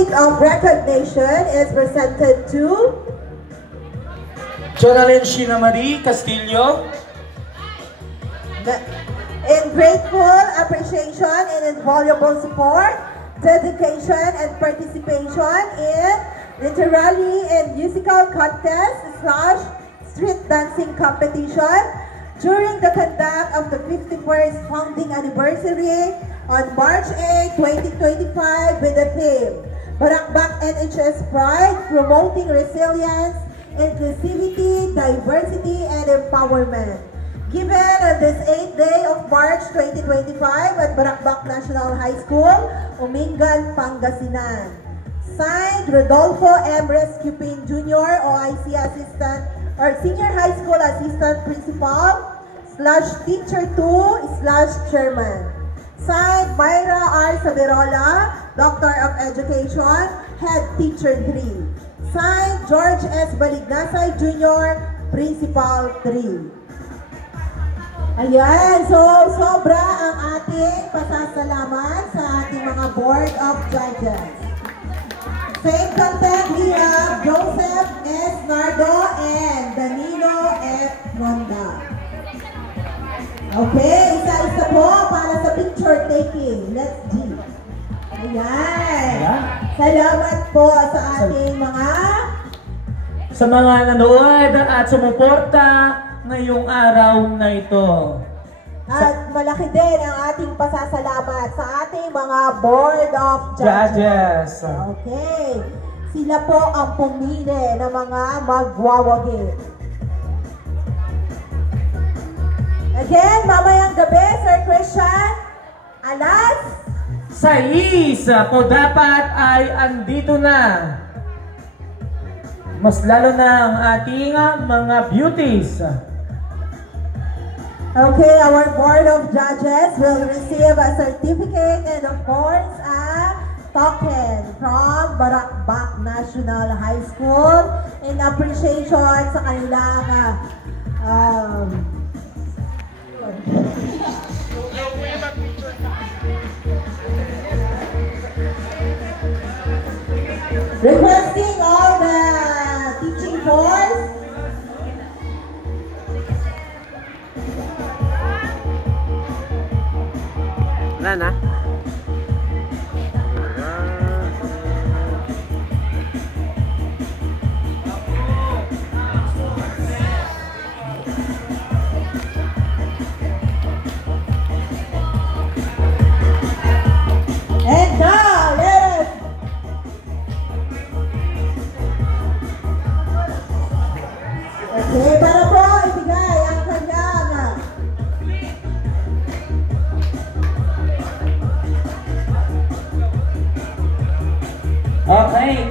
certificate of recognition is presented to Jonalyn Sheena Marie Castillo. in grateful appreciation and invaluable support, dedication, and participation in literary and musical contest / street dancing competition during the conduct of the 51st founding anniversary on March 8, 2025 with the theme Barakbak NHS Pride, Promoting Resilience, Inclusivity, Diversity, and Empowerment. Given on this 8th day of March 2025 at Barakbak National High School, Umingan, Pangasinan. Signed, Rodolfo M. Rescupin Jr., OIC Assistant or Senior High School Assistant Principal / Teacher 2 / Chairman. Signed, Myra R. Saberola, Doctor of Education, Head Teacher 3. Signed, George S. Balignasay Jr., Principal 3. Ayan, so sobra ang ating pasasalamat sa ating mga Board of Judges. Same content, we have Joseph S. Nardo and Danilo F. Ronda. Okay, isa-isa po para sa picture taking. Let's do. Ayan. Salamat po sa ating sa mga nanood at sumuporta ngayong araw na ito. At malaki din ang ating pasasalamat sa ating mga Board of Judges. Okay. Sila po ang pumili ng mga magwawagi. Again, mamayang gabi, Sir Christian, alas 6 po dapat ay andito na. Mas lalo na ang ating mga beauties. Okay, our Board of Judges will receive a certificate and of course a token from Barakbak National High School in appreciation sa kanilang requesting all the teaching force wala na. and now let us okay, para po ibigay ang kanyang Okay,